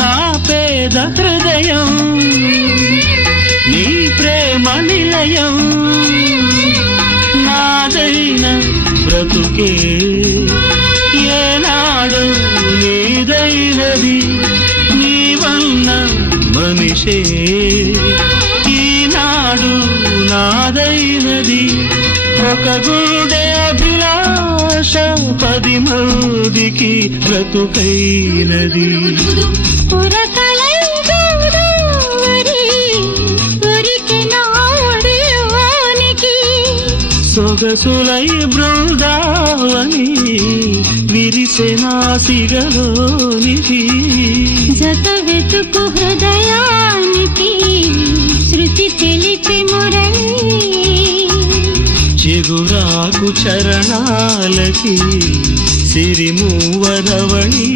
నా పేద హృదయం నీ ప్రేమ నిలయం నాదైన బ్రతుకే ఏనాడు నీదైనది నీవన్న మనిషే ఈనాడు నాదైనది ఒక గుండె అభిలాష 10 మందికి బ్రతుకైనది సొగసులై బృందావని విరిసె నాసిగలోనిది జత వెతుకు హృదయానికి శృతి తెలిపి మురళి చిగురాకు చరణాలకి సిరిమూవరవళి